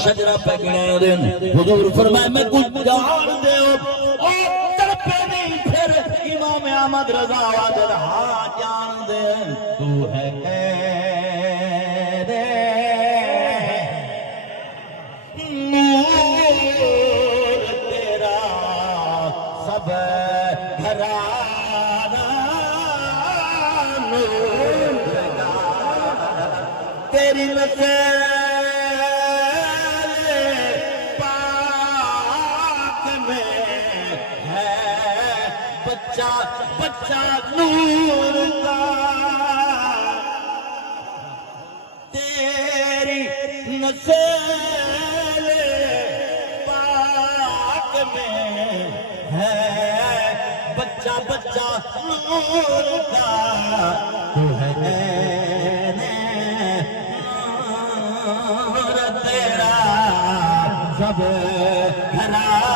شجرہ پہ گنے دن حضور فرمائے میں کچھ جان دے اور تڑپے نہیں پھر امام احمد رضا واجد ہاں جان دے تو ہے دے نور تیرا سب گھرانا نور کا تیری نسل بچہ نور کا تیری نسل پاک میں ہے بچہ نور کا تو ہے نور تیرا سب گھرانا